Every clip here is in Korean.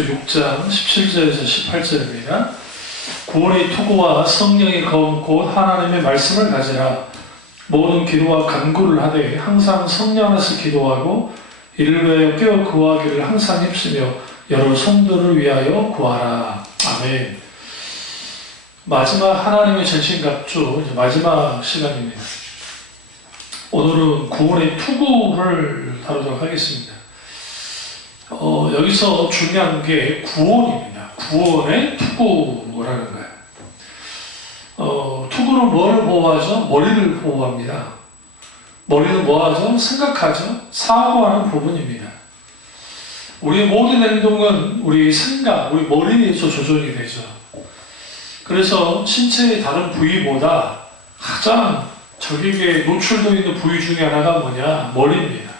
고린도후서 6장 17절에서 18절입니다. 구원의 투구와 성령의 검 곧 하나님의 말씀을 가지라. 모든 기도와 간구를 하되 항상 성령 안에서 기도하고 이를 위하여 깨어 구하기를 항상 힘쓰며 여러 성도를 위하여 구하라. 아멘. 마지막 하나님의 전신갑주 마지막 시간입니다. 오늘은 구원의 투구를 다루도록 하겠습니다. 여기서 중요한 게 구원입니다. 구원의 투구라는 거예요. 투구는 뭐를 보호하죠? 머리를 보호합니다. 머리는 뭐하죠? 생각하죠? 사고하는 부분입니다. 우리의 모든 행동은 우리 생각, 우리 머리에서 조절이 되죠. 그래서 신체의 다른 부위보다 가장 적에게 노출되어 있는 부위 중에 하나가 뭐냐? 머리입니다.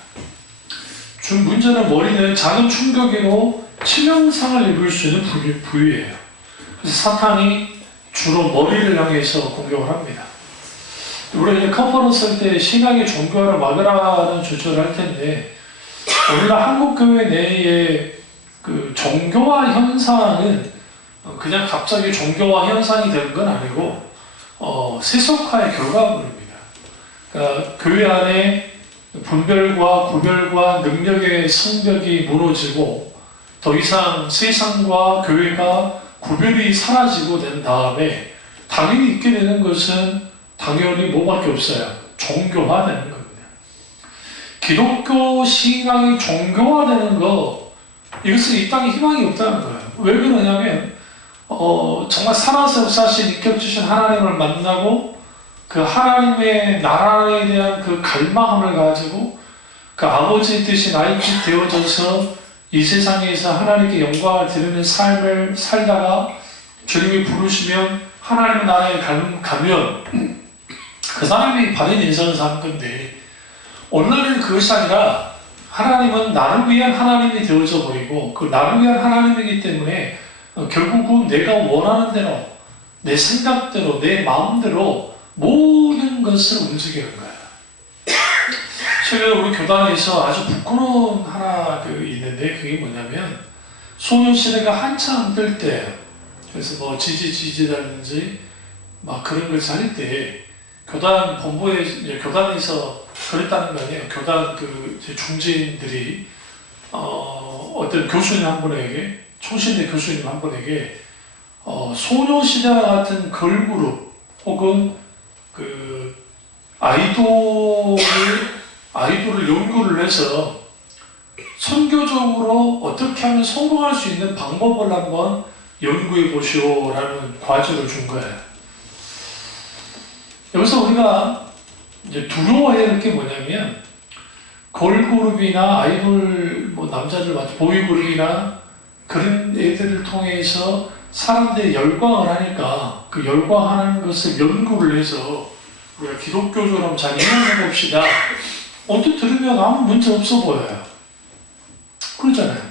문제는 머리는 작은 충격으로 치명상을 입을 수 있는 부위예요. 그래서 사탄이 주로 머리를 향해서 공격을 합니다. 우리가 이제 컨퍼런스 할 때 신앙의 종교화를 막으라는 주제를 할 텐데, 오늘날 한국교회 내의 그 종교화 현상은 그냥 갑자기 종교화 현상이 되는 건 아니고 세속화의 결과물입니다. 그러니까 교회 안에 분별과 구별과 능력의 성벽이 무너지고 더 이상 세상과 교회가 구별이 사라지고 된 다음에 당연히 있게 되는 것은 당연히 뭐밖에 없어요? 종교화되는 겁니다. 기독교 신앙이 종교화되는 거, 이것은 이 땅에 희망이 없다는 거예요. 왜 그러냐면 정말 살아서 역사하신 인격주신 하나님을 만나고 그 하나님의 나라에 대한 그 갈망함을 가지고 그 아버지의 뜻이 나의 뜻 되어져서 이 세상에서 하나님께 영광을 드리는 삶을 살다가 주님이 부르시면 하나님의 나라에 가면 그 사람이 바른 인생을 사는 건데, 오늘은 그것이 아니라 하나님은 나를 위한 하나님이 되어져 버리고 그 나를 위한 하나님이기 때문에 결국은 내가 원하는 대로 내 생각대로 내 마음대로 모든 것을 움직이는 거예요. 최근에 우리 교단에서 아주 부끄러운 하나 있는데, 그게 뭐냐면 소녀시대가 한참 뜰 때, 그래서 뭐 지지라든지 막 그런 걸 살릴 때 교단 본부에 교단에서 그랬다는 거 아니에요. 교단 중진들이 어떤 교수님 한 분에게, 총신대 교수님 한 분에게 소녀시대와 같은 걸그룹 혹은 그 아이돌을 연구를 해서 선교적으로 어떻게 하면 성공할 수 있는 방법을 한번 연구해 보시오라는 과제를 준 거예요. 여기서 우리가 이제 두려워해야 할 게 뭐냐면, 걸그룹이나 아이돌 남자들 보이그룹이나 그런 애들을 통해서 사람들이 열광을 하니까 그 열광하는 것을 연구를 해서 우리가 기독교처럼 잘 이해해 봅시다. 언뜻 들으면 아무 문제 없어 보여요. 그렇잖아요.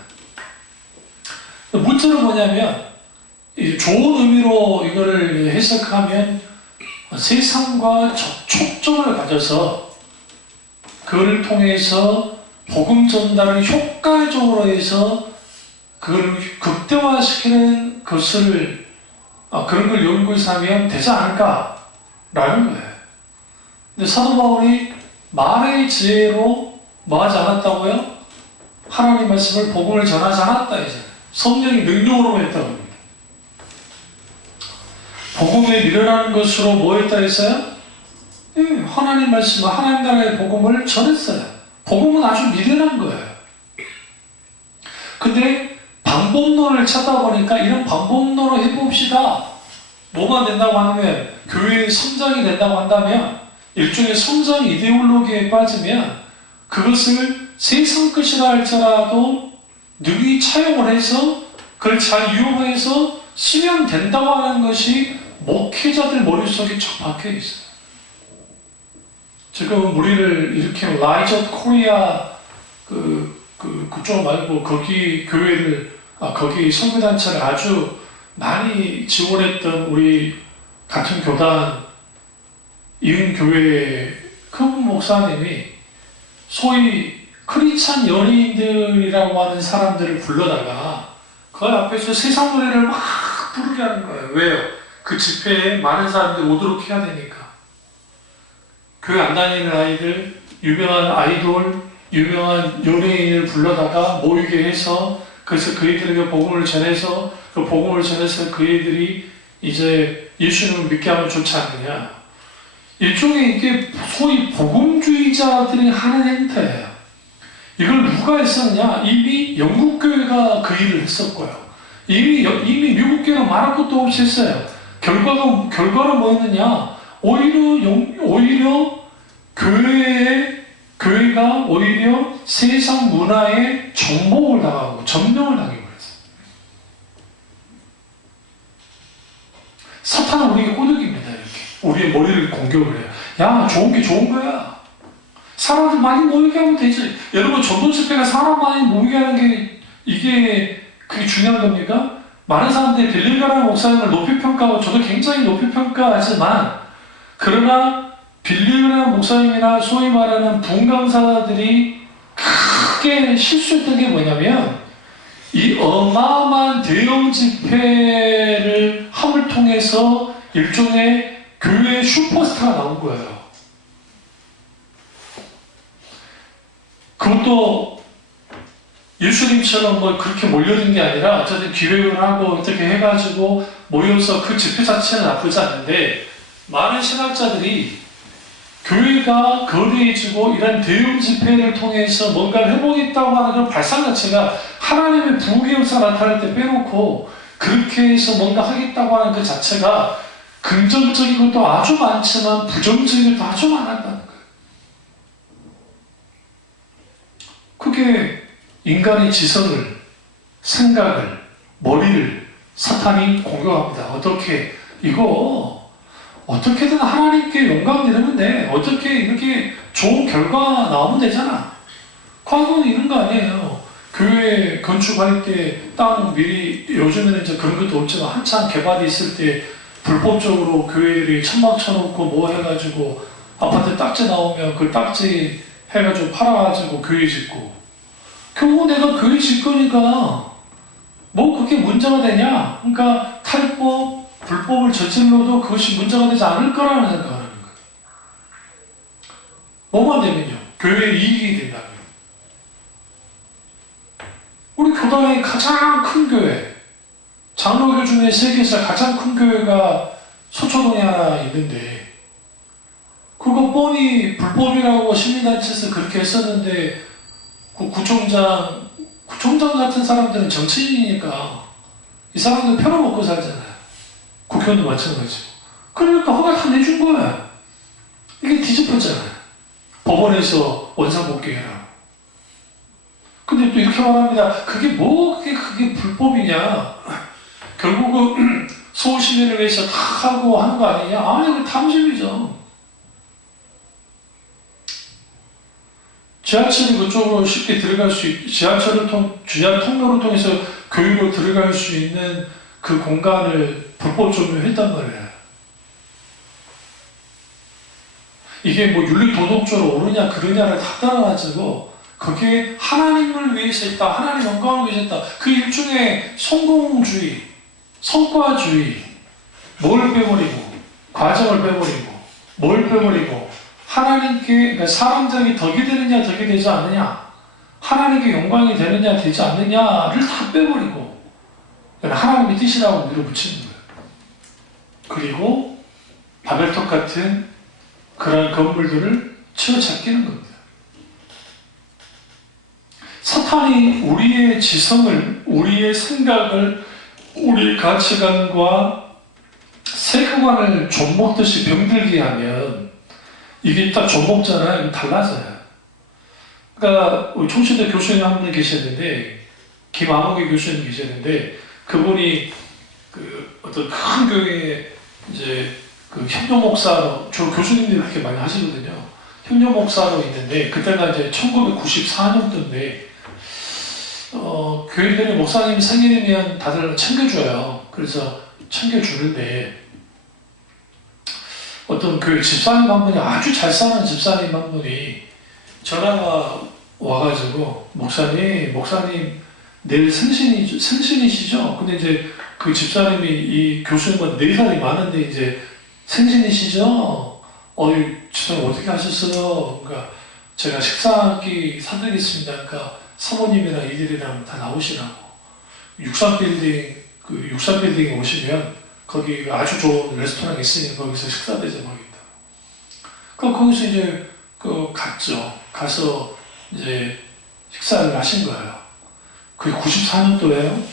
문제는 뭐냐면, 좋은 의미로 이거를 해석하면 세상과 촉점을 가져서 그걸 통해서 복음 전달을 효과적으로 해서 그걸 극대화시키는 것을 그런 걸 연구해서 하면 되지 않을까라는 거예요. 근데 사도 바울이 말의 지혜로 뭐 하지 않았다고요? 하나님 말씀을 복음을 전하지 않았다 이제. 성령이 능력으로 했다고 합니다. 복음에 밀어나는 것으로 뭐 했다 했어요? 하나님 말씀, 하나님 나라의 복음을 전했어요. 복음은 아주 미련한 거예요. 근데 방법론을 찾다 보니까 이런 방법론을 해봅시다. 뭐가 된다고 하면, 교회의 성장이 된다고 한다면, 일종의 성장 이데올로기에 빠지면 그것을 세상 것이라 할지라도 능히 차용을 해서 그걸 잘 이용해서 쓰면 된다고 하는 것이 목회자들 머릿속에 쫙 박혀 있어요. 지금 우리를 일으킨 라이저 코리아 그쪽 말고 거기 교회를 거기 선교단체를 아주 많이 지원했던 우리 같은 교단 이은교회 큰 목사님이 소위 크리스찬 연예인들이라고 하는 사람들을 불러다가 그 앞에서 세상 노래를 막 부르게 하는 거예요. 왜요? 그 집회에 많은 사람들이 오도록 해야 되니까. 교회 안 다니는 아이들, 유명한 아이돌, 유명한 연예인을 불러다가 모이게 해서, 그래서 그이들에게 복음을 전해서, 그 복음을 전해서 그이들이 이제 예수님을 믿게 하면 좋지 않느냐. 일종의 이게 소위 복음주의자들이 하는 행태예요. 이걸 누가 했었냐? 이미 영국교회가 그 일을 했었고요. 이미 미국 교회는 말할 것도 없이 했어요. 결과는 뭐였느냐? 오히려 교회가 오히려 세상 문화에 정복을 당하고 점령을 당하고 그랬어요. 사탄은 우리에게 꼬드깁니다. 이렇게 우리의 머리를 공격을 해요. 야, 좋은 게 좋은 거야. 사람들 많이 모이게 하면 되지. 여러분, 전도 집회가 사람 많이 모이게 하는 게 그게 중요한 겁니까? 많은 사람들이 빌리그라임 목사님을 높이 평가하고 저도 굉장히 높이 평가하지만, 그러나 빌리그라임 목사님이나 소위 말하는 분강사들이 크게 실수했던 게 뭐냐면, 이 어마어마한 대형 집회를 함을 통해서 일종의 교회의 슈퍼스타가 나온 거예요. 그것도 예수님처럼 뭐 그렇게 몰려든 게 아니라 어쨌든 기획을 하고 어떻게 해가지고 모여서 그 집회 자체는 나쁘지 않은데, 많은 신학자들이 교회가 거대해지고 이런 대형 집회를 통해서 뭔가를 해보겠다고 하는 그런 발상 자체가 하나님의 부흥의 역사가 나타날 때 빼놓고 그렇게 해서 뭔가 하겠다고 하는 그 자체가 긍정적인 것도 아주 많지만 부정적인 것도 아주 많았다는 거예요. 그게 인간의 지성을, 생각을, 머리를 사탄이 공격합니다. 이거 어떻게든 하나님께 영광 드리면 돼. 어떻게 이렇게 좋은 결과 나오면 되잖아. 과거는 이런 거 아니에요. 교회 건축할 때 땅 미리, 요즘에는 이제 그런 것도 없지만 한참 개발이 있을 때 불법적으로 교회들이 천막 쳐놓고 뭐 해가지고 아파트 딱지 나오면 그 딱지 해가지고 팔아가지고 교회 짓고, 결국 내가 교회 짓 거니까 뭐 그게 문제가 되냐? 그러니까 탈법, 불법을 저질러도 그것이 문제가 되지 않을 거라는 생각을 하는 거예요. 뭐만 되면요? 교회에 이익이 된다면. 우리 교단의 가장 큰 교회, 장로교 중에 세계에서 가장 큰 교회가 서초동에 하나 있는데, 그거 뻔히 불법이라고 시민단체에서 그렇게 했었는데, 그 구청장 같은 사람들은 정치인이니까 이 사람들 편을 먹고 살잖아요. 국회의원도 마찬가지고. 그러니까 허가 다 내준 거야. 이게 뒤집혔잖아요. 법원에서 원상복귀해라. 근데 또 이렇게 말합니다. 그게 불법이냐. 결국은 서울시민을 위해서 다 하고 하는 거 아니냐. 아니, 그 탐심이죠. 지하철이 그쪽으로 쉽게 들어갈 수 지하철 통로를 통해서 교회로 들어갈 수 있는 그 공간을 불법 점유했단 말이에요. 이게 뭐 윤리 도덕적으로 옳으냐 그러냐를 다 따라가지고 그게 하나님을 위해서 했다, 하나님 영광을 위해서 했다. 그 일종의 성공주의, 성과주의, 뭘 빼버리고, 과정을 빼버리고, 뭘 빼버리고, 하나님께, 그러니까 사람들에게 덕이 되느냐, 덕이 되지 않느냐, 하나님께 영광이 되느냐, 되지 않느냐를 다 빼버리고, 하나님의 뜻이라고 밀어붙이는 거예요. 그리고 바벨탑 같은 그런 건물들을 채워잡기는 겁니다. 사탄이 우리의 지성을, 우리의 생각을, 우리의 가치관과 세계관을 좀먹듯이 병들게 하면 이게 딱 좀먹잖아요. 달라져요. 그러니까 우리 총시대 교수님 한 분 계셨는데, 김아무개 교수님 계셨는데, 그분이 그 어떤 큰 교회에 이제 그 협력 목사로, 저 교수님들이 그렇게 많이 하시거든요. 협력 목사로 있는데, 그때가 이제 1994년도인데, 교회들이 목사님 생일이면 다들 챙겨줘요. 그래서 챙겨주는데, 어떤 그 집사님 한 분이, 아주 잘 사는 집사님 한 분이 전화가 와가지고, 목사님, 내일 생신이시죠? 근데 이제 그 집사님이 이 교수님보다 4살이 많은데 이제 생신이시죠? 집사님 어떻게 하셨어요? 그러니까 제가 식사기 사드리겠습니다. 그러니까 사모님이랑 이들이랑 다 나오시라고. 63빌딩에 오시면 거기 아주 좋은 레스토랑이 있으니 거기서 식사 대접하겠다. 거기서 이제 갔죠. 가서 이제 식사를 하신 거예요. 그게 94년도예요.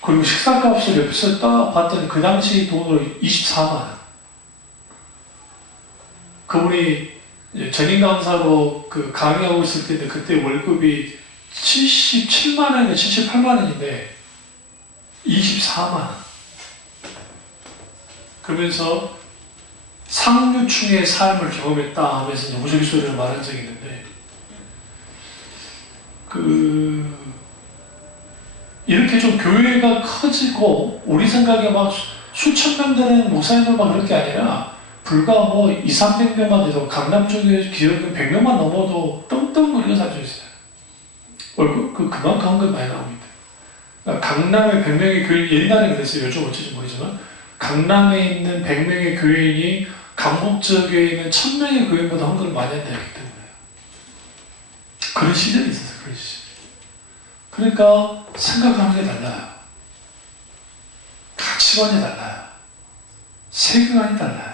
그리고 식사값을 옆에서 딱 봤더니 그 당시 돈으로 24만 원. 그분이 전임 강사로 강의하고 있을 때인데 그때 월급이 77만 원인가 78만 원인데 24만 원. 그러면서 상류층의 삶을 경험했다 하면서 우스갯소리를 말한 적이 있는데 이렇게 좀 교회가 커지고 우리 생각에 막 수천 명 되는 목사님들만 그럴 게 아니라 불과 200~300명만 돼도 강남 쪽에 기업은 100명만 넘어도 떵떵거리고 살고 있어요. 월급 그만큼 헌금 많이 나옵니다. 그러니까 강남에 100명의 교인이 옛날에 그랬어요. 요즘 어찌인지 모르지만 강남에 있는 100명의 교인이 강북 지역에 있는 1000명의 교인보다 헌금을 많이 한다기 때문에 그런 시절이 있었어요. 그런 시절. 그러니까 생각하는 게 달라요. 가치관이 달라요. 세계관이 달라요.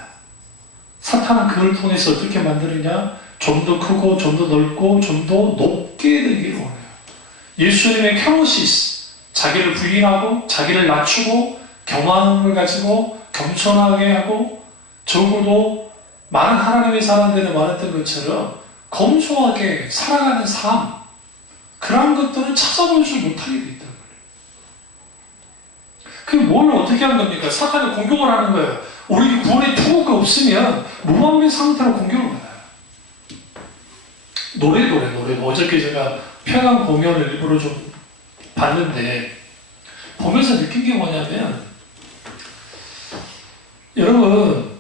사탄은 그걸 통해서 어떻게 만드느냐? 좀 더 크고 좀 더 넓고 좀 더 높게 되기를 원해요. 예수님의 케노시스, 자기를 부인하고 자기를 낮추고 경외함을 가지고 겸손하게 하고 적어도 많은 하나님의 사람들을 말했던 것처럼 검소하게 살아가는 삶, 그런 것들은 찾아보지 못하게 되어 있다는 거예요. 그게 뭘 어떻게 하는 겁니까? 사탄이 공격을 하는 거예요. 우리 구원의 투구가 없으면 무방비 상태로 공격을 받아요. 노래. 어저께 제가 평양 공연을 일부러 좀 봤는데 보면서 느낀 게 뭐냐면 여러분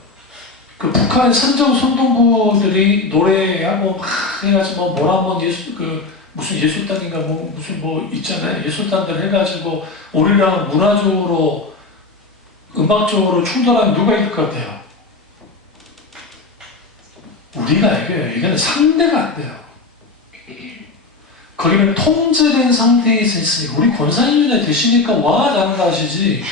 북한 선정 선동부들이 노래하고 막 해가지고 무슨 예술단인가 무슨 있잖아요. 예술단들 해가지고 우리랑 문화적으로 음악적으로 충돌하는 누가 있을 것 같아요? 우리가 이겨요. 이거는 상대가 안 돼요. 거기는 통제된 상태에서 있으니까 우리 권사님이나 되시니까 와 잘한다 하시지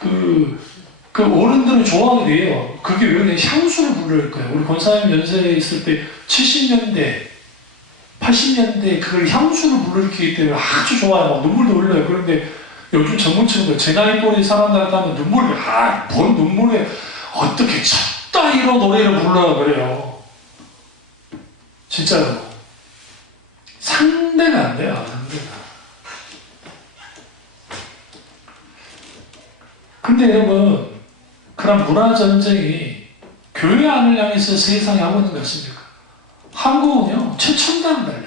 그 어른들은 좋아하게 돼요. 그게 왜 그래? 향수를 부를 거예요. 우리 권사님 연세에 있을 때 70년대 80년대 그걸 향수를 불러일으키기 때문에 아주 좋아요. 막 눈물도 흘려요. 그런데 요즘 젊은 친구들, 제 나이 또래 사람들한테 하면 뭔 눈물에 어떻게 쳤다이로 노래를 불러요 그래요. 진짜로. 상대가 안 돼요. 상대가. 근데 여러분, 그런 문화전쟁이 교회 안을 향해서 세상에 하고 있는 것 같습니까? 한국은요, 최첨단 달라요.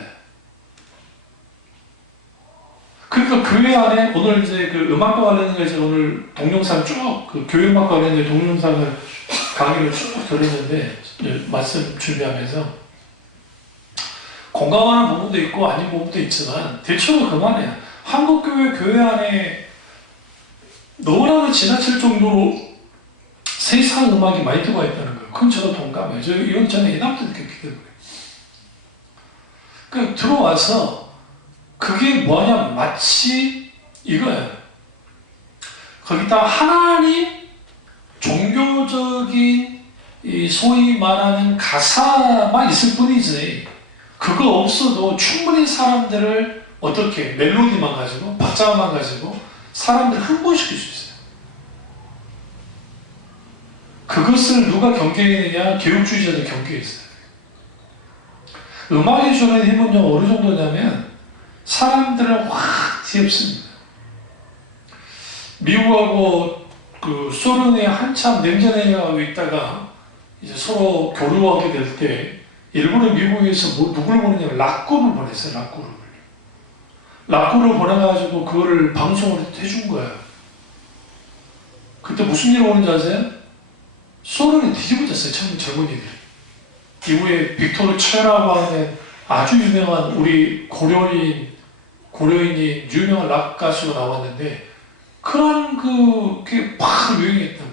그러니까 교회 안에 오늘 이제 음악과 관련해서 오늘 동영상 쭉 교회 음악과 관련된 동영상을 강의를 쭉 들었는데 말씀 준비하면서 공감하는 부분도 있고 아닌 부분도 있지만 대체로 그만해요. 한국 교회 안에 너무나도 지나칠 정도로 세상 음악이 많이 들어가 있다는 거예요. 그건 저도 동감해요. 이건 전에 예담도 느꼈기 때문에. 그 들어와서 그게 뭐냐 마치 이거예요. 거기다 하나님 종교적인 소위 말하는 가사만 있을 뿐이지 그거 없어도 충분히 사람들을 어떻게 멜로디만 가지고 박자만 가지고 사람들을 흥분시킬 수 있어요. 그것을 누가 경계했느냐? 교육주의자들 경계했어요. 음악이 주는 힘은요 어느 정도냐면 사람들을 확 뒤엎습니다. 미국하고 소련에 한참 냉전해가고 있다가 이제 서로 교류하게 될 때 일본의 미국에서 누구를 보내냐면 락구를 보냈어요. 락구를 보내가지고 그거를 방송을 해준 거예요. 그때 무슨 일이 오는지 아세요? 소련이 뒤집어졌어요. 젊은이들이. 이후에 빅토르 최라고 하는 아주 유명한 우리 고려인 고려인이 유명한 락 가수가 나왔는데 그런 그게 막 유행했다고요.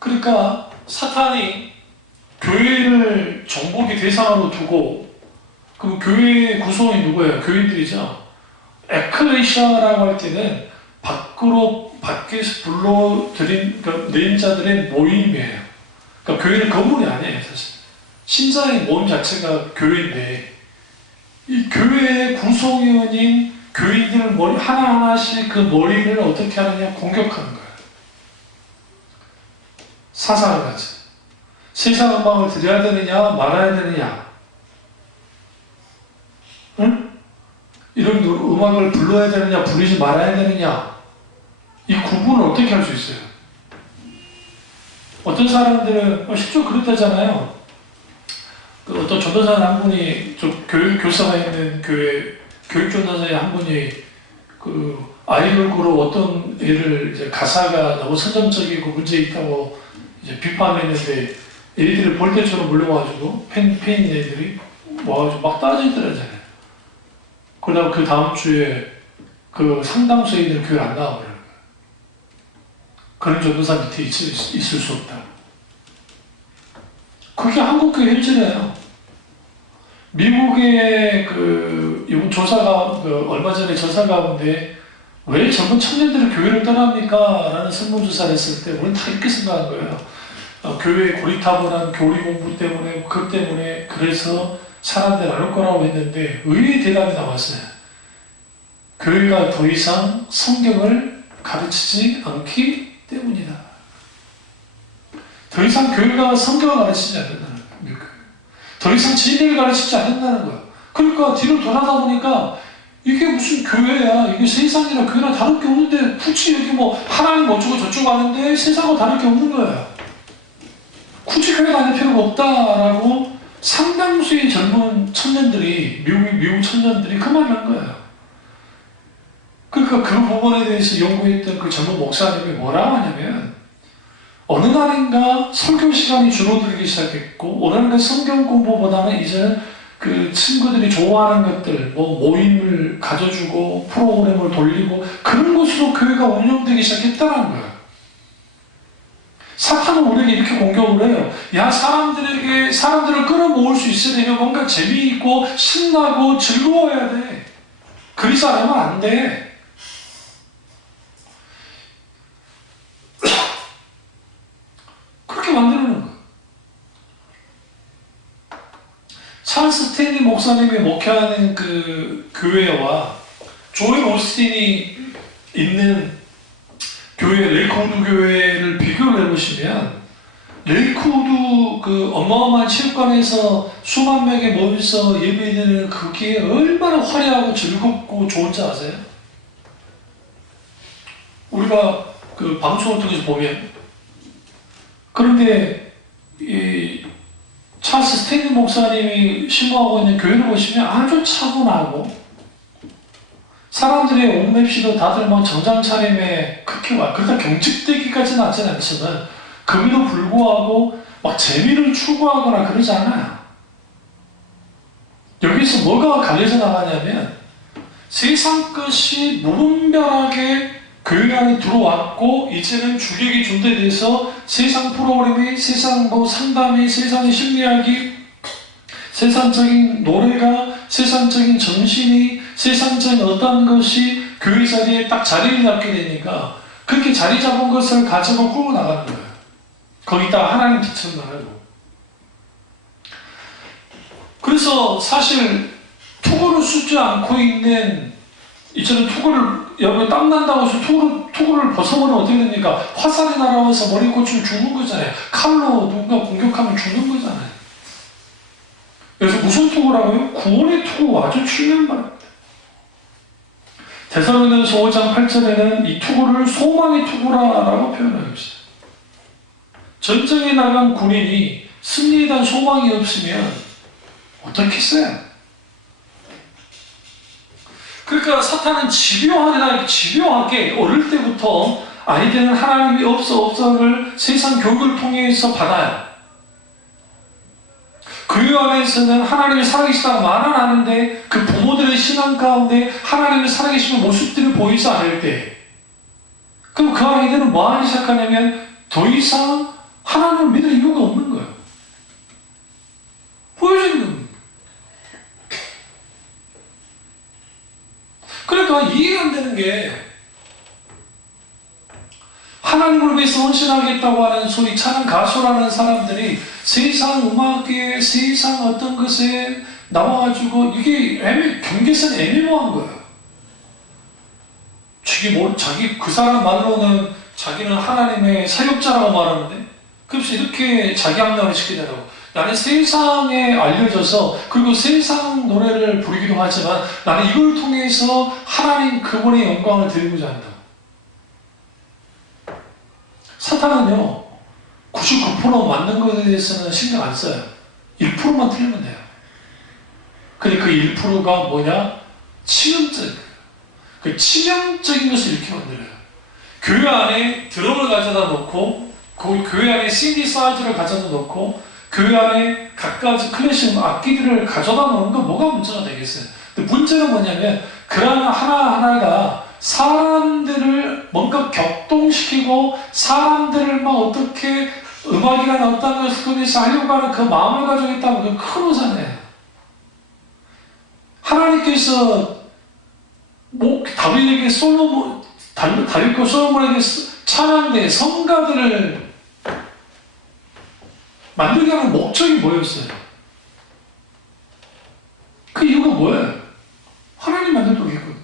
그러니까 사탄이 교회를 정복의 대상으로 두고 그 교회의 구성이 누구예요? 교인들이죠. 에클레시아라고 할 때는 밖에서 불러들인 그러니까 낸 자들의 모임이에요. 그러니까 교회는 건물이 아니에요, 사실. 신자의 모임 자체가 교회인데 이 교회의 구성원인 교인들 머리 하나하나씩 그 머리를 어떻게 하느냐 공격하는 거예요. 사상을 가지. 세상 음악을 들여야 되느냐 말아야 되느냐. 응? 이런 음악을 불러야 되느냐 부르지 말아야 되느냐. 이 구분을 어떻게 할 수 있어요? 어떤 사람들은 실제로 그렇다잖아요. 그 어떤 전도사 한 분이 교사가 있는 교회 교육전도사의 한 분이 그 아이를 꾸러 어떤 애를 이제 가사가 너무 선정적이고 문제 있다고 이제 비판했는데 애들이 볼때처럼 몰려와가지고 팬인 애들이 와가지고 막 따지더라잖아요. 그러다가 그 다음 주에 그 상당수 애들 교회 안 나와버려요. 그런 전도사 밑에 있을 수 없다. 그게 한국교회 현실이에요. 미국의 이번 조사가 얼마 전에 조사 가운데 왜 젊은 청년들이 교회를 떠납니까? 라는 설문조사를 했을 때 우리는 다 이렇게 생각한 거예요. 교회의 고리타분한 교리 공부 때문에 그것 때문에 그래서 사람들이 안 올 거라고 했는데 의외의 대답이 나왔어요. 교회가 더 이상 성경을 가르치지 않기 때문이다. 더 이상 교회가 성경을 가르치지 않는다는 거예요. 더 이상 진리를 가르치지 않는다는 거예요. 그러니까 뒤로 돌아다 보니까 이게 무슨 교회야. 이게 세상이랑 교회랑 다를 게 없는데 굳이 여기 뭐 하나님 어쩌고 저쩌고 하는데 세상과 다를 게 없는 거예요. 굳이 교회 다닐 필요가 없다라고 상당수의 젊은 청년들이 미국 청년들이 그 말을 한 거예요. 그러니까 그 부분에 대해서 연구했던 그 젊은 목사님이 뭐라고 하냐면 어느 날인가 설교 시간이 줄어들기 시작했고 어느 날 성경 공부보다는 이제는 그 친구들이 좋아하는 것들 뭐 모임을 가져주고 프로그램을 돌리고 그런 곳으로 교회가 운영되기 시작했다는 거예요. 사탄은 우리에게 이렇게 공격을 해요. 야, 사람들을 끌어모을 수 있으려면 뭔가 재미있고 신나고 즐거워야 돼. 그리지 않으면 안 돼. 그렇게 만들어놓은 거예요. 찰스 스탠리 목사님이 목회하는 그 교회와 조엘 오스틴이 있는 교회, 레이크우드 교회를 비교를 해보시면 레이크우드 그 어마어마한 체육관에서 수만 명이 모여서 예배드리는 그게 얼마나 화려하고 즐겁고 좋은지 아세요? 우리가 그 방송을 통해서 보면 그런데 이 찰스 스탠리 목사님이 신고하고 있는 교회를 보시면 아주 차분하고 사람들의 옷맵시도 다들 뭐 정장 차림에 그렇게 그렇다 경직되기까지는 않지만 그럼에도 불구하고 막 재미를 추구하거나 그러지 않아요. 여기서 뭐가 갈려져 나가냐면 세상 것이 무분별하게 교회 안에 들어왔고 이제는 주객이 존재돼서 세상 프로그램이 세상 뭐 상담이 세상의 심리학이 세상적인 노래가 세상적인 정신이 세상적인 어떤 것이 교회 자리에 딱 자리를 잡게 되니까 그렇게 자리 잡은 것을 가지고 끌고 나가는 거예요. 거기다 하나님 빛을 말하고. 그래서 사실 투구를 쓰지 않고 있는 이제는 투구를 여기 땀난다고 해서 투구를 벗어버리면 어떻게 됩니까? 화살이 날아와서 머리 꽂히면 죽는 거잖아요. 칼로 누군가 공격하면 죽는 거잖아요. 그래서 무슨 투구라고요? 구원의 투구 아주 중요한 말입니다. 데살로니가서 5장 8절에는 이 투구를 소망의 투구라고 표현하고 있어요. 전쟁에 나간 군인이 승리에 대한 소망이 없으면 어떻겠어요? 그러니까 사탄은 집요하게 어릴 때부터 아이들은 하나님이 없어를 세상 교육을 통해서 받아요. 교회 안에서는 하나님이 살아계시다고 말은 하는데 그 부모들의 신앙 가운데 하나님이 살아계시는 모습들이 보이지 않을 때, 그럼 그 아이들은 뭐 하기 시작하냐면 더 이상 하나님을 믿을 이유가 없는 거예요. 보여주는 겁니다. 그러니까 이해가 안 되는 게, 하나님을 위해서 헌신하겠다고 하는 소위 찬양 가수라는 사람들이 세상 음악에, 세상 어떤 것에 나와가지고 이게 경계선이 애매모호한 거예요. 자기 그 사람 말로는 자기는 하나님의 사역자라고 말하는데, 그래서 이렇게 자기 합리화를 시키더라고. 나는 세상에 알려져서, 그리고 세상 노래를 부르기도 하지만 나는 이걸 통해서 하나님 그분의 영광을 드리고자 한다. 사탄은요, 99% 맞는 것에 대해서는 신경 안 써요. 1%만 틀리면 돼요. 근데 그 1%가 뭐냐? 그 치명적인 것을 이렇게 만들어요. 교회 안에 드럼을 가져다 놓고, 그 교회 안에 신디사이저를 가져다 놓고, 교회 안에 갖가지 클래식 악기들을 가져다 놓는 건 뭐가 문제가 되겠어요? 근데 문제는 뭐냐면, 그러한 하나하나가 사람들을 뭔가 격동시키고 사람들을 막 어떻게 음악이나 어떤 것을 통해서 하려고 하는 그 마음을 가지고 있다면 그 큰 오산이에요. 하나님께서 다윗과 솔로몬에게 찬양대 성가들을 만들게 하는 목적이 뭐였어요? 그 이유가 뭐예요? 하나님 만들도록 했거든요.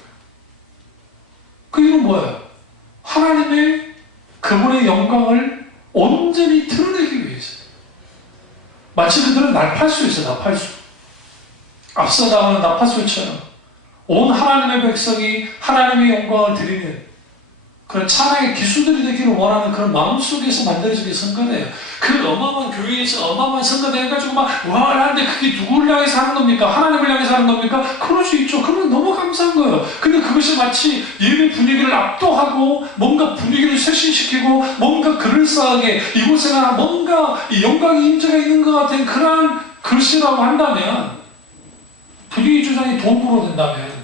그 이유는 뭐예요? 하나님의 그분의 영광을 온전히 드러내기 위해서. 마치 그들은 날팔수 있어요. 날팔수. 앞서 나가는 나팔수처럼 온 하나님의 백성이 하나님의 영광을 드리는 그런 찬양의 기수들이 되기를 원하는 그런 마음속에서 만들어진 게 선거예요. 그 어마어마한 교회에서 어마어마한 선거대 해가지고 막 하는데 그게 누구를 향해서 하는 겁니까? 하나님을 향해서 하는 겁니까? 그럴 수 있죠. 그러면 너무 감사한 거예요. 근데 그것이 마치 예배 분위기를 압도하고 뭔가 분위기를 쇄신시키고 뭔가 그럴싸하게 이곳에나 뭔가 이 영광의 임재가 있는 것 같은 그러한 글씨라고 한다면, 분위기 조장이 도움으로 된다면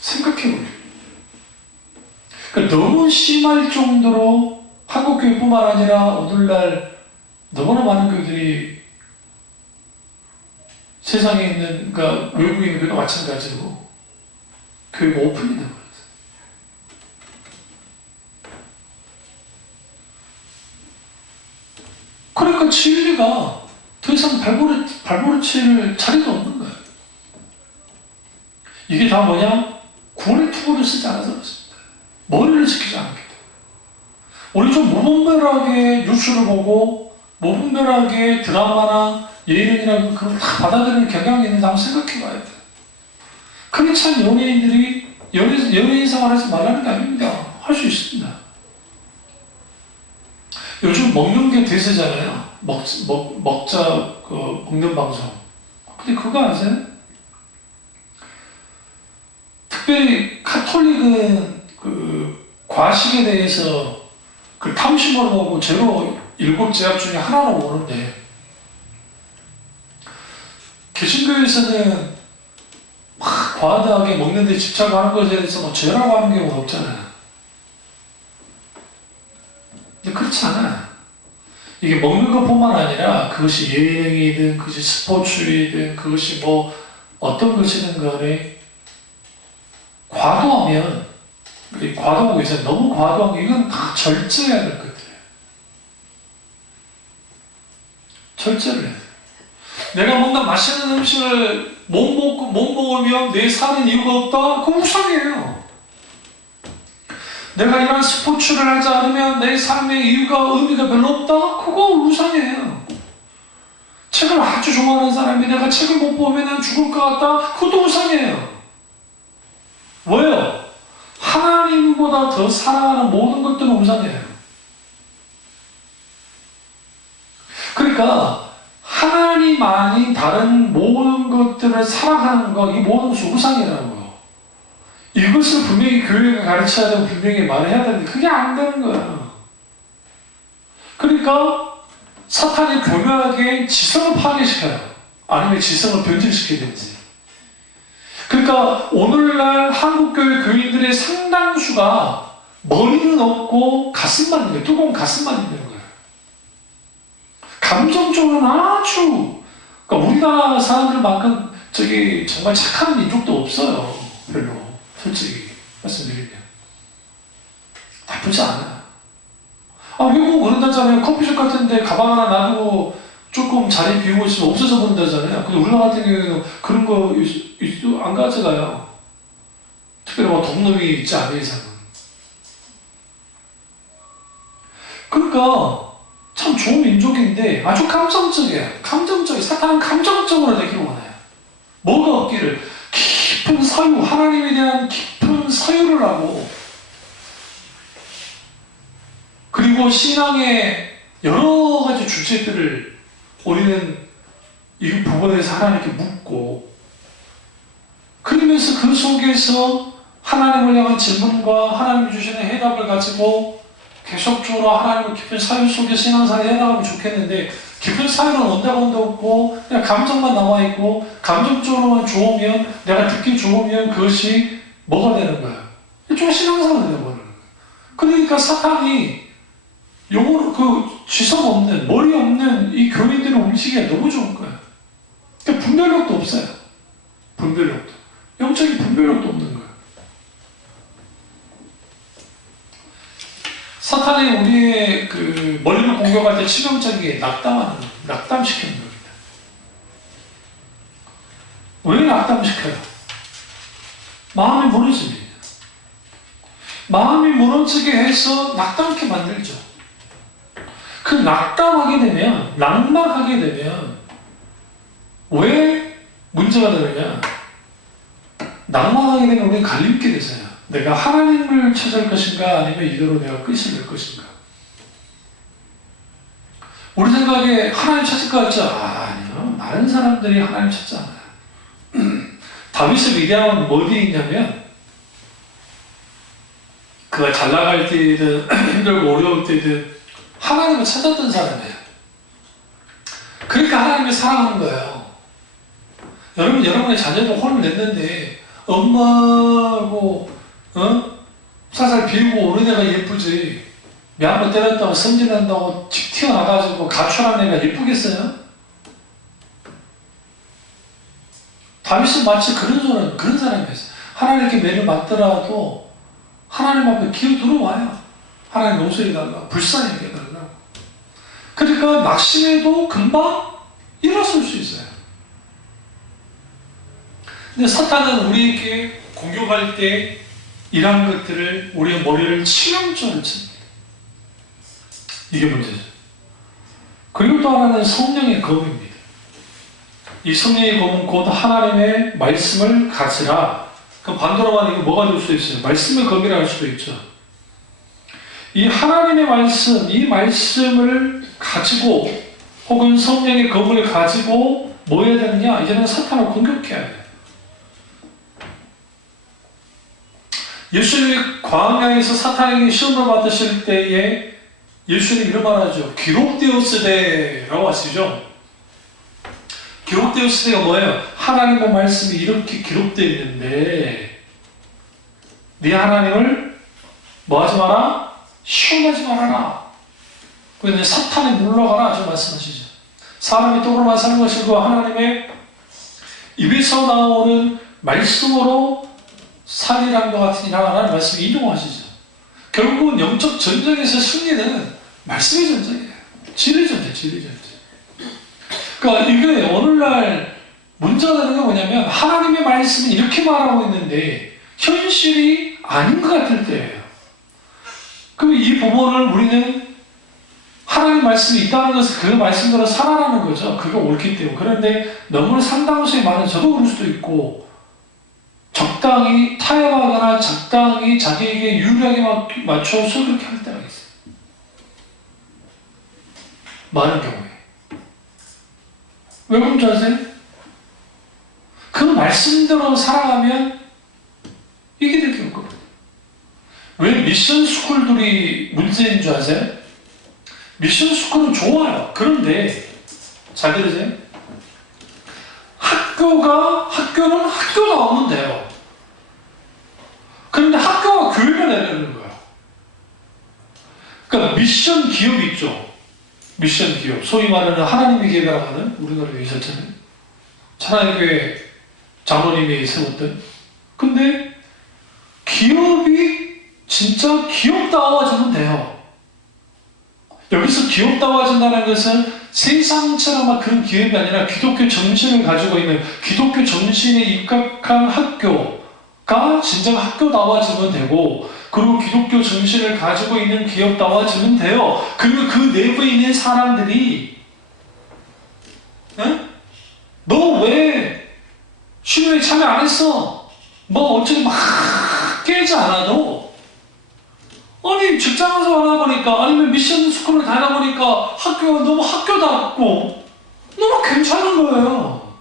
생각해보세요. 그러니까 너무 심할 정도로 한국교회뿐만 아니라 오늘날 너무나 많은 교회들이 세상에 있는, 그러니까 외국에 있는 교회도 마찬가지로 교회가 오픈이 되어버렸어요. 그러니까 진리가 더 이상 발버릇칠 자리도 없는 거예요. 이게 다 뭐냐? 구원의 투구를 쓰지 않아서 그렇습니다. 머리를 지키지 않기 때문에. 우리 좀 무분별하게 뉴스를 보고 무분별하게 드라마나 예능이나 그걸 다 받아들이는 경향이 있는지 한번 생각해 봐야 돼요. 그게 참 연예인들이 연예인 생활하지 말라는 게 아닙니다. 할 수 있습니다. 요즘 먹는 게 대세잖아요. 먹는 방송. 근데 그거 아세요? 특별히 카톨릭은 그 과식에 대해서 그 탐심으로 보고 제로 7제약 중에 하나로 보는데, 개신교에서는 막 과다하게 먹는 데 집착하는 것에 대해서 뭐 죄라고 하는 경우는 없잖아요. 근데 그렇지 않아요. 이게 먹는 것뿐만 아니라 그것이 예능이든 그것이 스포츠이든 그것이 뭐 어떤 것이든 간에 과도하면, 과도하고 있어요. 너무 과도한 게 이건 다 절제해야 될 것들이에요. 절제를 해야 돼요. 내가 뭔가 맛있는 음식을 못 먹으면 내 사는 이유가 없다? 그건 우상이에요. 내가 이런 스포츠를 하지 않으면 내 삶의 의미가 별로 없다? 그거 우상이에요. 책을 아주 좋아하는 사람이 내가 책을 못 보면 죽을 것 같다? 그것도 우상이에요. 왜요? 하나님보다 더 사랑하는 모든 것들은 우상이에요. 그러니까 하나님 아닌 다른 모든 것들을 사랑하는 거, 이 모든 것이 우상이라는 거예요. 이것을 분명히 교회가 가르쳐야 되고 분명히 말해야 되는데 그게 안 되는 거예요. 그러니까 사탄이 교묘하게 지성을 파괴시켜요. 아니면 지성을 변질시키든지. 그러니까 오늘날 한국교회 교인들의 상당수가 머리는 없고 가슴만 있는 거예요. 뜨거운 가슴만 있는 거예요. 감정적으로는 아주, 그러니까 우리나라 사람들만큼 정말 착한 민족도 없어요. 별로. 솔직히 말씀드리면. 나쁘지 않아요. 외국 그런다잖아요. 커피숍 같은데 가방 하나 놔두고 조금 자리 비우고 있으면 없어져 본다잖아요. 근데 우리나라 같은 경우에는 그런 거 안 가져가요. 특별히 돈놈이 있지 않은 이상은. 그러니까 참 좋은 민족인데 아주 감성적이에요. 사탄은 감정적으로 되기를 원해요. 뭐가 없기를 깊은 사유, 하나님에 대한 깊은 사유를 하고, 그리고 신앙의 여러 가지 주제들을 우리는 이 부분에서 하나님께 묻고, 그러면서 그 속에서 하나님을 향한 질문과 하나님이 주시는 해답을 가지고 계속적으로 하나님의 깊은 사유 속에 신앙생활을 해나가면 좋겠는데, 깊은 사유는 온다고 없고 그냥 감정만 남아있고, 감정적으로만 좋으면, 내가 듣기 좋으면 그것이 뭐가 되는 거야? 좀 신앙생활이 되는 거예요. 그러니까 사탄이 지성 없는, 머리 없는 이 교인들을 움직이기가 너무 좋은 거예요. 그러니까 분별력도 없어요. 분별력도. 영적인 분별력도 없는 거예요. 사탄이 우리의 머리를 공격할 때 치명적인 게 낙담시키는 겁니다. 왜 낙담시켜요? 마음이 무너집니다. 마음이 무너지게 해서 낙담케 만들죠. 그 낙담하게 되면, 낙망하게 되면 왜 문제가 되느냐? 낙망하게 되면 우리는 갈림게 되세요. 내가 하나님을 찾을 것인가, 아니면 이대로 내가 끝을 낼 것인가? 우리 생각에 하나님 찾을 것 같죠? 아니요. 많은 사람들이 하나님 찾지 않아요. 다윗의 위대함은 어디에 있냐면, 그가 잘 나갈 때든 힘들고 어려울 때든 하나님을 찾았던 사람이에요. 그러니까 하나님을 사랑하는 거예요. 여러분의 자녀도 혼을 냈는데 엄마하고 살살 비우고 오는 애가 예쁘지, 몇 번 때렸다고 성질난다고 집 튀어나가지고 가출한 애가 예쁘겠어요? 다윗은 마치 그런 사람이었어요. 하나님께 매를 맞더라도 하나님 앞에 기어 들어와요. 하나님 용서해달라고, 불쌍히 여겨달라고. 그러니까 낙심해도 금방 일어설 수 있어요. 근데 사탄은 우리에게 공격할 때 이러한 것들을, 우리의 머리를 치명적으로 칩니다. 이게 문제죠. 그리고 또 하나는 성령의 검입니다. 이 성령의 검은 곧 하나님의 말씀을 가지라. 그럼 반대로 말하면 이거 뭐가 될 수 있어요? 말씀의 검이라 할 수도 있죠. 이 하나님의 말씀, 이 말씀을 가지고, 혹은 성령의 검을 가지고 뭐 해야 되느냐? 이제는 사탄을 공격해야 돼요. 예수님이 광야에서 사탄에게 시험을 받으실 때에 예수님이 이런 말 하죠. 기록되었으되라고 하시죠. 기록되었으되가 뭐예요? 하나님의 말씀이 이렇게 기록되어 있는데 네 하나님을 뭐 하지 마라? 시험하지 말아라. 그런데 사탄에 물러가라 좀 말씀하시죠. 사람이 떡으로만 사는 것이고 하나님의 입에서 나오는 말씀으로 살이랑도 같은 일하라는 말씀을 인용하시죠. 결국은 영적 전쟁에서 승리는 말씀의 전쟁이에요. 진리 전쟁. 그러니까 이게 오늘날 문제가 되는 게 뭐냐면, 하나님의 말씀은 이렇게 말하고 있는데 현실이 아닌 것 같을 때예요. 그럼 이 부분을 우리는 하나님 말씀이 있다는 것은 그 말씀대로 살아라는 거죠. 그게 옳기 때문에. 그런데 너무 상당수의 많은, 저도 그럴 수도 있고, 적당히 타협하거나 적당히 자기에게 유리하게 맞춰서 그렇게 할 때가 있어요. 많은 경우에. 왜 그런지 아세요? 그 말씀대로 살아가면 이게 될 게 없거든요. 왜 미션 스쿨들이 문제인 줄 아세요? 미션 스쿨은 좋아요. 그런데 잘 들으세요? 학교는 학교 나오면 돼요. 그런데 학교가 교회가 되는 거예요. 그러니까 미션 기업 있죠. 미션 기업. 소위 말하는 하나님의 교회라고 하는 우리나라에 있었잖아요. 하나님의 교회 장로님이 세웠던. 근데 기업이 진짜 기업다워지면 돼요. 여기서 기업다워진다는 것은 세상처럼 막 그런 기업이 아니라 기독교 정신을 가지고 있는 기독교 정신에 입각한 학교가 진정 학교다워지면 되고, 그리고 기독교 정신을 가지고 있는 기업다워지면 돼요. 그리고 그 내부에 있는 사람들이 너 왜 신우에 참여 안 했어? 뭐 어차피 막 깨지 않아도, 아니 직장에서 하다 보니까 아니면 미션 스쿨을 다니다 보니까 학교가 너무 학교답고 너무 괜찮은 거예요.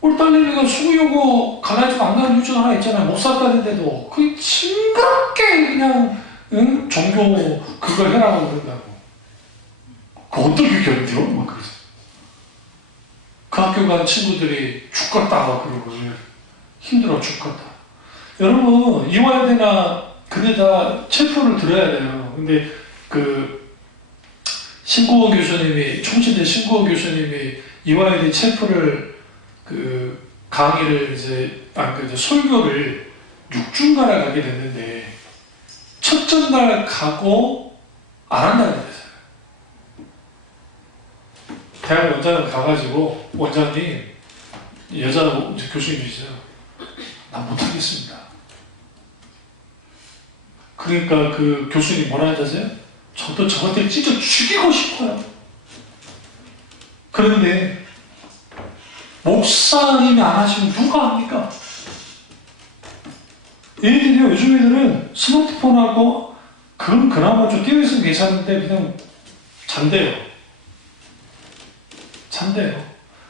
우리 딸내미가 수구여고 가가지고 안 가는 유치원 하나 있잖아요. 목사 딸인데도 그 징그럽게 그냥 종교 그거 해라고 그런다고. 그 어떻게 견뎌? 막 그래서 그 학교 간 친구들이 죽겠다고 그러고 힘들어 죽겠다. 여러분 이화여대나 그네 다 체포를 들어야 돼요. 근데 그 신구호 교수님이, 총신대 신구호 교수님이 이화여대 체포를 그 강의를 이제 설교를 6주간을 가게 됐는데 첫 전날 가고 안 한다는 거예요. 대학 원장을 가가지고 원장님, 여자 교수님이시죠. 나 못하겠습니다. 그러니까 그 교수님 뭐라 하셨어요? 저도 저한테 찢어 죽이고 싶어요. 그런데 목사님이 안 하시면 누가 합니까? 애들이요, 요즘 애들은 스마트폰하고 그건 그나마 좀 띄어있으면 괜찮은데 그냥 잔대요.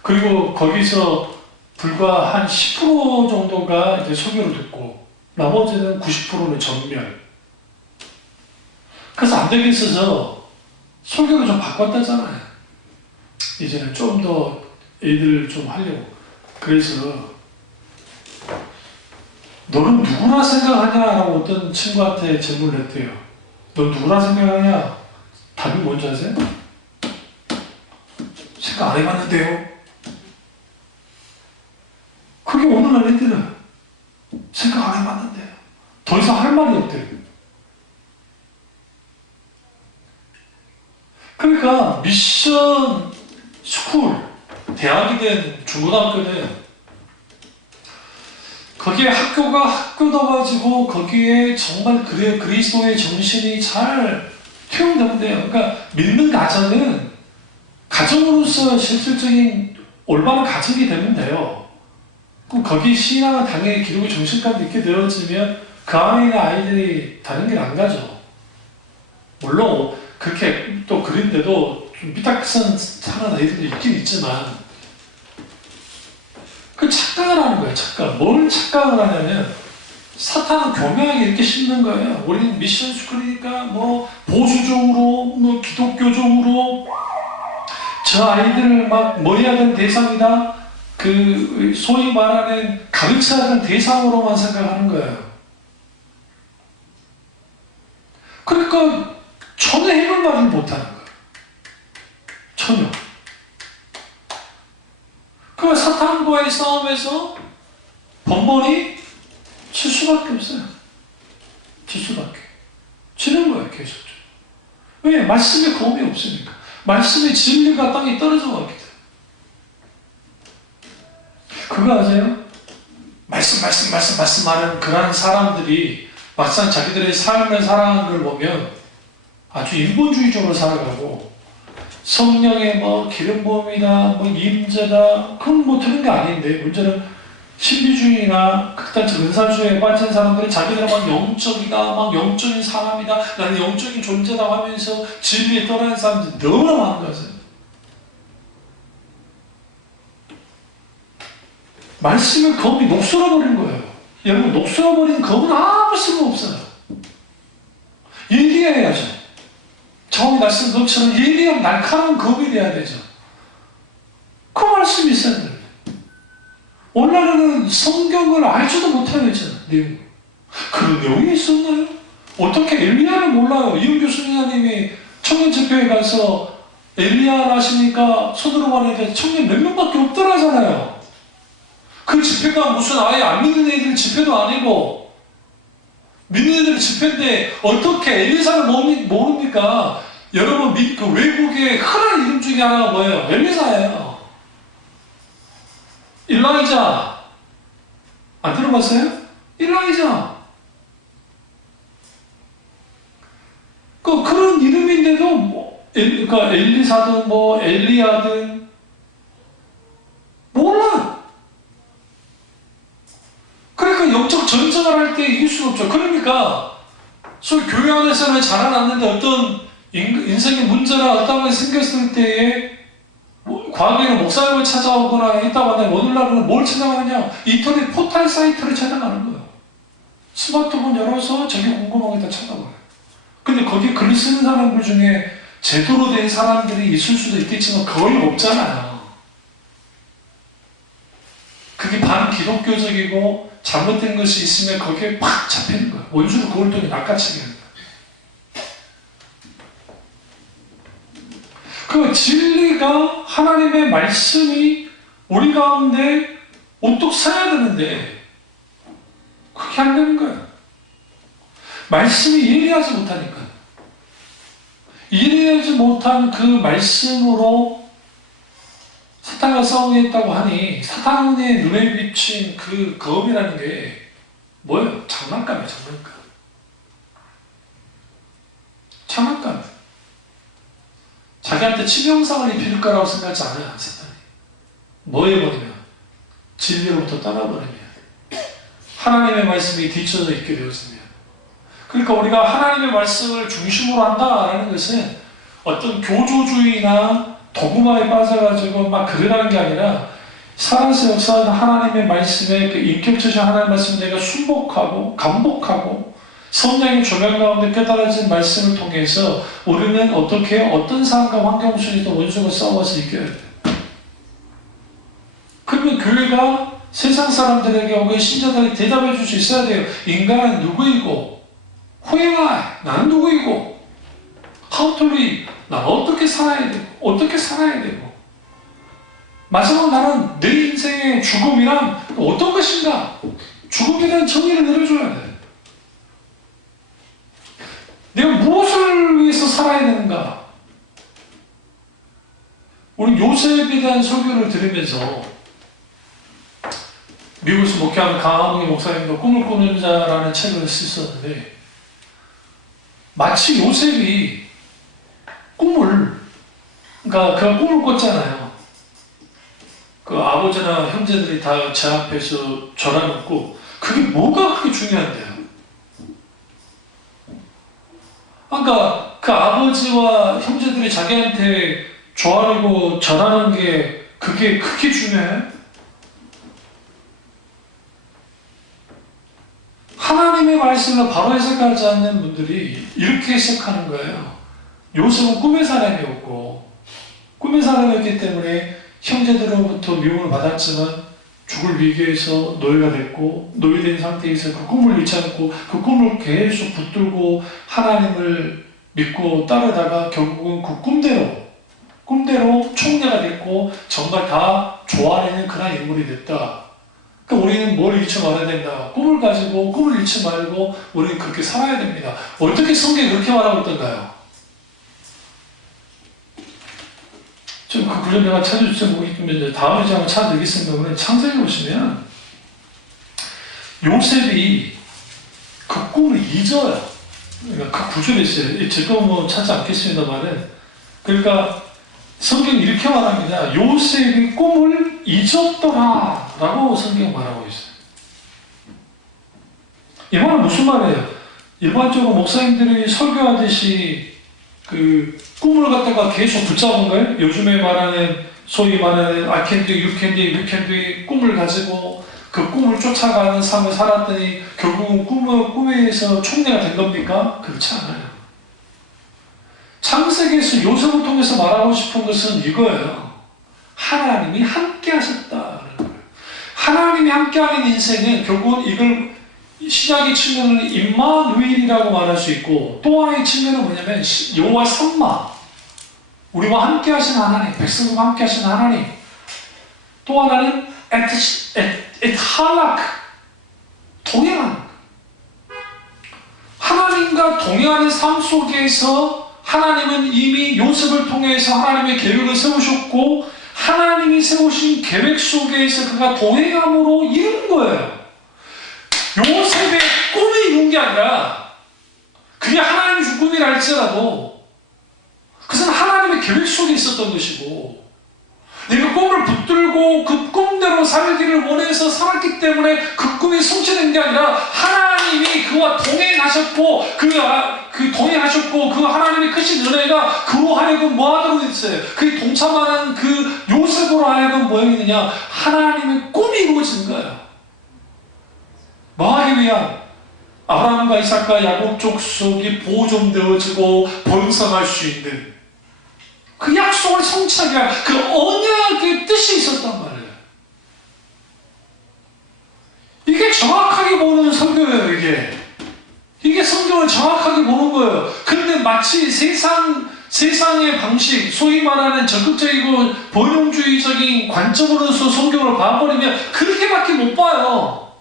그리고 거기서 불과 한 10% 정도가 이제 설교를 듣고 나머지는 90%는 전면. 그래서 안 되겠어서 설교를 좀 바꿨다잖아요. 이제는 좀 더 애들 좀 하려고. 그래서 너는 누구나 생각하냐라고 어떤 친구한테 질문을 했대요. 너 누구나 생각하냐? 답이 뭔지 아세요? 생각 안 해봤는데요. 그게 오늘날 애들은 생각 안 해봤는데요. 더 이상 할 말이 없대요. 그러니까 미션 스쿨, 대학이든 중고등학교든 거기에 학교가 학교다워지고 거기에 정말 그리스도의 정신이 잘 투영되면 돼요. 그러니까 믿는 가정은 가정으로서 실질적인 올바른 가정이 되면 돼요. 그럼 거기 신앙은 당연히 기독교 정신까지 있게 되어지면 그 안에 있는 아이들이 다른 길 안 가죠. 물론 그렇게 또 그린데도 좀 삐딱선 사는 아이들도 있긴 있지만 그 착각을 하는 거예요. 착각. 뭘 착각을 하냐면 사탄은 교묘하게 이렇게 심는 거예요. 우리는 미션 스쿨이니까 뭐 보수적으로 뭐 기독교적으로 저 아이들을 막 뭐 해야 되는 대상이다. 그 소위 말하는 가르쳐야 되는 대상으로만 생각하는 거예요. 그러니까 전혀 해볼만을 못하는 거예요. 전혀. 그 사탄과의 싸움에서 번번이 질 수밖에 없어요. 질 수밖에. 지는 거예요, 계속적으로. 왜? 말씀의 검이 없으니까. 말씀의 진리가 땅에 떨어져 왔기 때문에. 그거 아세요? 말씀하는 그런 사람들이 막상 자기들의 삶을 살아가는 걸 보면 아주 인본주의적으로 살아가고 성령의 뭐 기름 부음이다, 뭐 임재다, 그건 뭐 들은 게 아닌데 문제는 신비주의나 극단적 은사주의에 빠진 사람들이 자기들은 막 영적이다, 막 영적인 사람이다, 나는 영적인 존재다 하면서 진리에 떠나는 사람들이 너무나 많은 거죠. 말씀을 검이 녹슬어버린 거예요. 여러분, 녹슬어버린 검은 아무 쓸모 없어요. 예리해야죠. 처음에 말씀 것처럼 예리한 날카로운 검이 돼야 되죠. 그 말씀이 있어야 됩니다. 오늘날에는 성경을 알지도 못하고 있잖아요. 내용. 그런 내용이 있었나요? 어떻게 엘리야를 몰라요? 이은교 수녀님이 청년 집회에 가서 엘리야를 하시니까 손으로 말하니까 청년 몇 명밖에 없더라잖아요. 그 집회가 무슨 아예 안 믿는 애들 집회도 아니고 믿는 애들 집회인데 어떻게 엘리사를 모릅니까? 여러분 그 외국의 흔한 이름 중에 하나가 뭐예요? 엘리사예요. 일라이자 안 들어봤어요? 일라이자 그런 이름인데도 그러니까 엘리사든 엘리야든 몰라. 그러니까 영적 전쟁을 할 때 이길 수가 없죠. 그러니까 소위 교회 안에서는 자라났는데 어떤 인생의 문제나 어떤 게 생겼을 때에 과거에는 목사님을 찾아오거나 했다고 하는데 오늘날은 뭘 찾아가느냐? 인터넷 포털 사이트를 찾아가는 거예요. 스마트폰 열어서 저게 궁금하게 다 찾아봐요. 근데 거기에 글을 쓰는 사람들 중에 제대로 된 사람들이 있을 수도 있겠지만 거의 없잖아요. 그게 반기독교적이고 잘못된 것이 있으면 거기에 팍 잡히는 거예요. 원수로 그걸 통해 낚아채게 하는 거예요. 그 진리가 하나님의 말씀이 우리 가운데 우뚝 서야 되는데 그렇게 안 되는 거예요. 말씀이 예리하지 못하니까. 예리하지 못한 그 말씀으로 사탄과 싸우겠다고 하니 사탄의 눈에 비친 그 검이라는 게 뭐예요? 장난감이에요. 장난감. 장난감. 자기한테 치명상을 입힐 거라고 생각하지 않아요. 사탄이. 뭐 해버리면 진리로부터 떠나버리면 하나님의 말씀이 뒤쳐져 있게 되었습니다. 그러니까 우리가 하나님의 말씀을 중심으로 한다라는 것은 어떤 교조주의나 도구마에 빠져가지고 막 그러라는 게 아니라 살아서 역사하는 하나님의 말씀에 그 인격체적 하나님의 말씀을 내가 순복하고 감복하고 성령의 조명 가운데 깨달아진 말씀을 통해서 우리는 어떻게 어떤 상황과 환경 속에서 원수가 싸워서 이겨야 돼요. 그러면 교회가 세상 사람들에게 혹은 신자들에게 대답해 줄 수 있어야 돼요. 인간은 누구이고 Who am I? 나는 누구이고 How to live? 난 어떻게 살아야 되고 어떻게 살아야 되고 마지막 나는 내 인생의 죽음이란 어떤 것인가? 죽음이란 정의를 내려줘야 돼. 내가 무엇을 위해서 살아야 되는가? 우리 요셉에 대한 설교를 들으면서 미국에서 목회하는 강하봉의 목사님도 꿈을 꾸는 자라는 책을 썼었는데 마치 요셉이 그가 꿈을 꿨잖아요. 그 아버지나 형제들이 다 제 앞에서 절하놓고 그게 뭐가 그렇게 중요한데요? 그러니까 그 아버지와 형제들이 자기한테 좋아하고 절하는 게 그게 그렇게 중요해요? 하나님의 말씀을 바로 해석하지 않는 분들이 이렇게 해석하는 거예요. 요셉은 꿈의 사람이었고 꿈의 사람이었기 때문에 형제들로부터 미움을 받았지만 죽을 위기에서 노예가 됐고 노예된 상태에서 그 꿈을 잃지 않고 그 꿈을 계속 붙들고 하나님을 믿고 따르다가 결국은 그 꿈대로 총리가 됐고 정말 다 좋아하는 그런 인물이 됐다. 그러니까 우리는 뭘 잃지 말아야 된다. 꿈을 가지고 꿈을 잃지 말고 우리는 그렇게 살아야 됩니다. 어떻게 성경이 그렇게 말하고 있던가요? 좀 그 구절 내가 찾아주시면 보겠습니다. 다음에 제가 찾아드리겠습니다. 오늘 창세기 보시면 요셉이 그 꿈을 잊어요. 그러니까 그 구절이 있어요. 제가 뭐 찾지 않겠습니다만은 그러니까 성경이 이렇게 말합니다. 요셉이 꿈을 잊었더라 라고 성경이 말하고 있어요. 이 말은 무슨 말이에요? 일반적으로 목사님들이 설교하듯이 그 꿈을 갖다가 계속 붙잡은 거예요. 요즘에 말하는 소위 말하는 I can do, you can do, you can do 꿈을 가지고 그 꿈을 쫓아가는 삶을 살았더니 결국은 꿈에서 총리가 된 겁니까? 그렇지 않아요. 창세기에서 요셉을 통해서 말하고 싶은 것은 이거예요. 하나님이 함께 하셨다는 거예요. 하나님이 함께하는 인생은 결국은 이걸 신약의 측면은 임마누엘이라고 말할 수 있고, 또 하나의 측면은 뭐냐면 여호와 삼마, 우리와 함께 하신 하나님, 백성과 함께 하신 하나님. 또 하나는 에트할락, 동행하는 것. 하나님과 동행하는 삶 속에서 하나님은 이미 요셉을 통해서 하나님의 계획을 세우셨고, 하나님이 세우신 계획 속에서 그가 동행함으로 이룬 거예요. 요셉의 꿈이 이룬 게 아니라, 그게 하나님이 준 꿈이라 할지라도 그것은 하나님의 계획 속에 있었던 것이고, 내가 꿈을 붙들고 그 꿈대로 살기를 원해서 살았기 때문에 그 꿈이 성취된 게 아니라, 하나님이 그와 동행하셨고, 그 동행하셨고, 그 하나님의 크신 은혜가 그로 하여금 뭐 하도록 했어요? 그 동참하는 그 요셉으로 하여금 뭐 했느냐? 하나님의 꿈이 이루어진 거예요. 뭐 하기 위한? 아브라함과 이삭과 야곱 족속이 보존되어지고 번성할 수 있는 그 약속을 성취하기 위한 그 언약의 뜻이 있었단 말이에요. 이게 정확하게 보는 설교예요. 이게 성경을 정확하게 보는 거예요. 그런데 마치 세상의 방식, 소위 말하는 적극적이고 번영주의적인 관점으로서 성경을 봐버리면 그렇게밖에 못 봐요.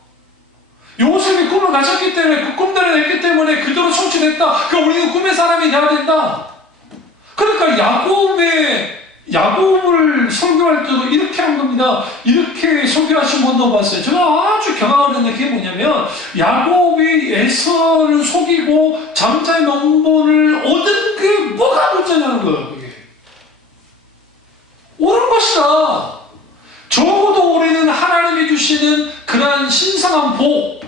요셉이 꿈을 가졌기 때문에, 그 꿈대로 했기 때문에 그대로 성취됐다. 그러니까 우리는 꿈의 사람이 되어야 된다. 그러니까 야곱을 설교할 때도 이렇게 한 겁니다. 이렇게 설교하신 분도 봤어요. 제가 아주 경악을 했는데, 그게 뭐냐면, 야곱이 에서를 속이고 장자의 명분을 얻은 게 뭐가 문제냐는 거예요. 그게 옳은 것이다. 적어도 우리는 하나님이 주시는 그러한 신성한 복,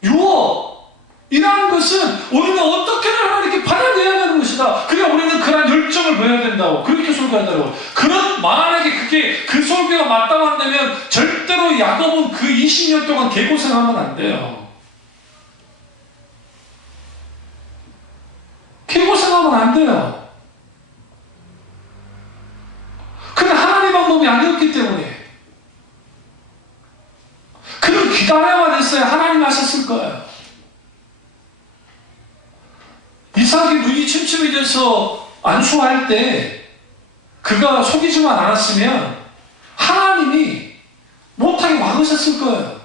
유업이라는 것은 우리는 어떻게든 하나님께 받아내야 되는 것이다. 그러니까 우리는 그러한 열정을 보여야 된다고, 그렇게 설교한다고. 만약에 그 설교가 마땅한다면 절대로 야곱은 그 20년 동안 개고생하면 안 돼요. 개고생하면 안 돼요. 그는 하나님 방법이 아니었기 때문에. 그는 기다려야만 했어요. 하나님이 하셨을 거예요. 이삭이 눈이 침침해져서 안수할 때 그가 속이지만 않았으면 하나님이 못하게 막으셨을 거예요.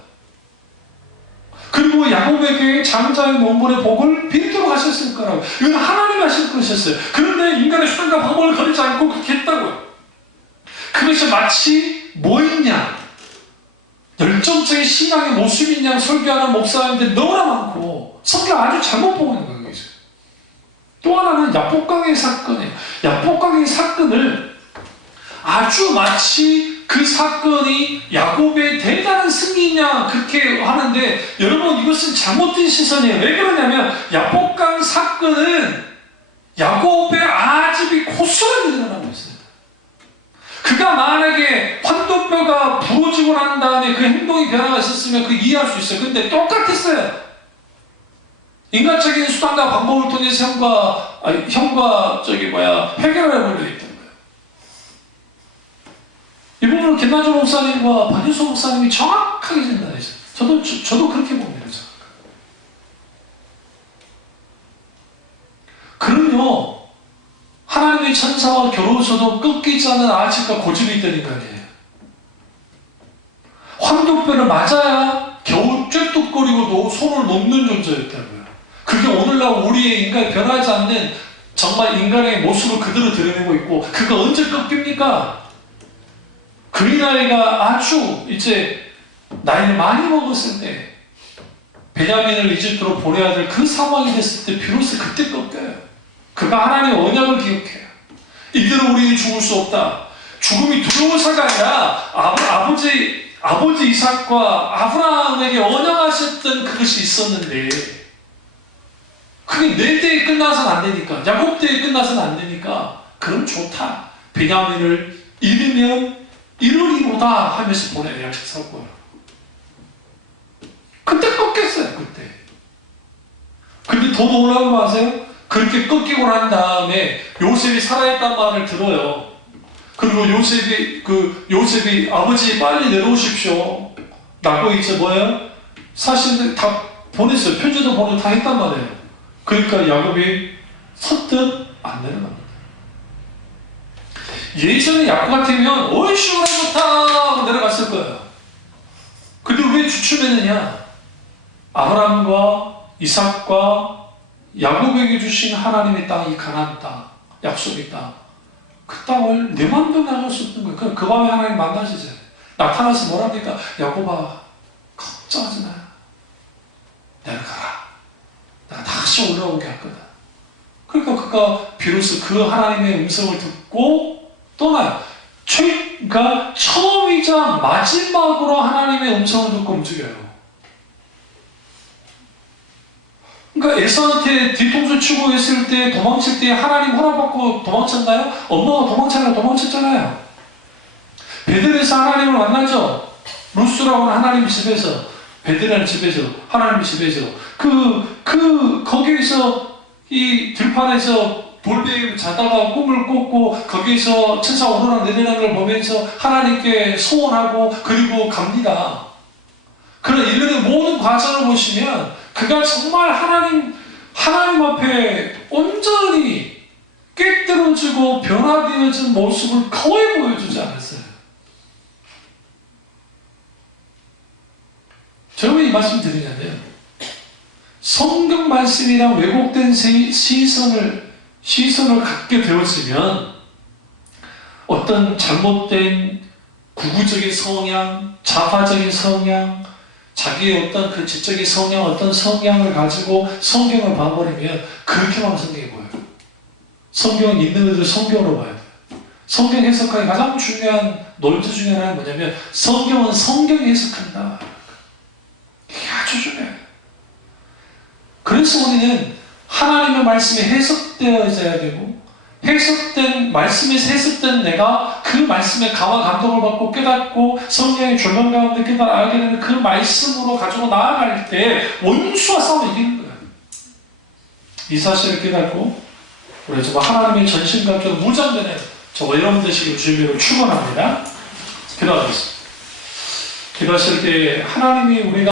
그리고 야곱에게 장자의 명분의 복을 빈도록 하셨을 거라고. 이건 하나님이 하실 것이었어요. 그런데 인간의 수단과 방법을 거리지 않고 그렇게 했다고요. 그것이 마치 뭐였냐? 열정적인 신앙의 모습이냐 설교하는 목사님들 너무나 많고, 성경 아주 잘못 보고 있는 거예요. 또 하나는 야복강의 사건이에요. 야복강의 사건을 아주 마치 그 사건이 야곱의 대단한 승리냐 그렇게 하는데, 여러분 이것은 잘못된 시선이에요. 왜 그러냐면 야복강 사건은 야곱의 아집이 고스란히 일어나고 있어요. 그가 만약에 환도뼈가 부러지고 난 다음에 그 행동이 변화가 있었으면 그 이해할 수 있어요. 근데 똑같았어요. 인간적인 수단과 방법을 통해서 형과 해결하려고 했던 거예요. 이 부분은 김나조 목사님과 박윤수 목사님이 정확하게 진단했어요. 저도 그렇게 봅니다. 그럼요, 하나님의 천사와 겨루어서도 꺾이지 않는 아집과 고집이 있던 인간이에요. 황도뼈를 맞아야 겨우 쬐뚝거리고 손을 놓는 존재였다고요. 그게 오늘날 우리의 인간이 변하지 않는 정말 인간의 모습을 그대로 드러내고 있고, 그가 언제 꺾입니까? 그 나이가 아주 이제 나이를 많이 먹었을 때 베냐민을 이집트로 보내야 될 그 상황이 됐을 때 비로소 그때 꺾여요. 그가 하나님의 언약을 기억해요. 이대로 우리는 죽을 수 없다. 죽음이 두려워서가 아니라 아버지 이삭과 아브라함에게 언약하셨던 그것이 있었는데, 그게 내 때에 끝나서는 안 되니까, 야곱 때에 끝나서는 안 되니까, 그럼 좋다. 베냐민을 잃으면 이루리로다 하면서 보내야 약속할 거예요. 근데 더 놀라운 거 아세요? 그렇게 꺾이고 난 다음에 요셉이 살아있단 말을 들어요. 그리고 요셉이 아버지 빨리 내려오십시오 라고 이제 뭐예요? 사실 다 보냈어요. 편지도 보내고 다 했단 말이에요. 그러니까 야곱이 선뜻 안 내려갑니다. 예전에 야곱 같으면 어이씨 그래 좋다 하고 내려갔을 거예요. 근데 왜 주춤했느냐? 아브라함과 이삭과 야곱에게 주신 하나님의 땅, 이 가나안 땅, 약속의 땅, 그 땅을 내 맘대로 나갈 수 없는 거예요. 그 밤에 하나님 만나시잖아요. 나타나서 뭐랍니까? 야곱아, 걱정하지 마. 내려가라. 내가 다시 올라오게 할 거다. 그러니까 그가 비로소 그 하나님의 음성을 듣고 떠나요. 그러니까 처음이자 마지막으로 하나님의 음성을 듣고 움직여요. 그러니까 에서한테 뒤통수 치고 있을 때, 도망칠 때 하나님 허락받고 도망쳤나요? 엄마가 도망쳤잖아요. 베들에서 하나님을 만났죠. 루스라고 하는 하나님 집에서, 베들이라는 집에서, 하나님 집에서 거기에서 이 들판에서 돌베개 자다가 꿈을 꿨고 거기에서 천사 오르락 내리는 걸 보면서 하나님께 소원하고 그리고 갑니다. 그런 일련의 모든 과정을 보시면 그가 정말 하나님 앞에 온전히 깨뜨려지고 변화되어진 모습을 거의 보여주지 않았어요. 제가 왜 이 말씀 드리냐면 성경 말씀이랑 왜곡된 시선을 갖게 되었으면 어떤 잘못된 구구적인 성향, 자파적인 성향, 자기의 어떤 그 지적인 성향, 어떤 성향을 가지고 성경을 봐버리면 그렇게만 성경이 보여요. 성경은 있는 그대로 성경으로 봐야 돼요. 성경 해석하기 가장 중요한 논리 중에 하나는 뭐냐면 성경은 성경이 해석한다. 이게 아주 중요해요. 그래서 우리는 하나님의 말씀이 해석되어져야 되고 말씀에서 해석된 내가 그 말씀에 강화 감동을 받고 깨닫고 성령의 조명 가운데 깨달아 알게 되는 그 말씀으로 가지고 나아갈 때 원수와 싸워 이기는 거예요. 이 사실을 깨닫고 우리 정말 하나님의 전신갑주로 무장되는 저와 여러분 되시길 주님으로 축원합니다. 기도하겠습니다. 기도하실 때 하나님이 우리가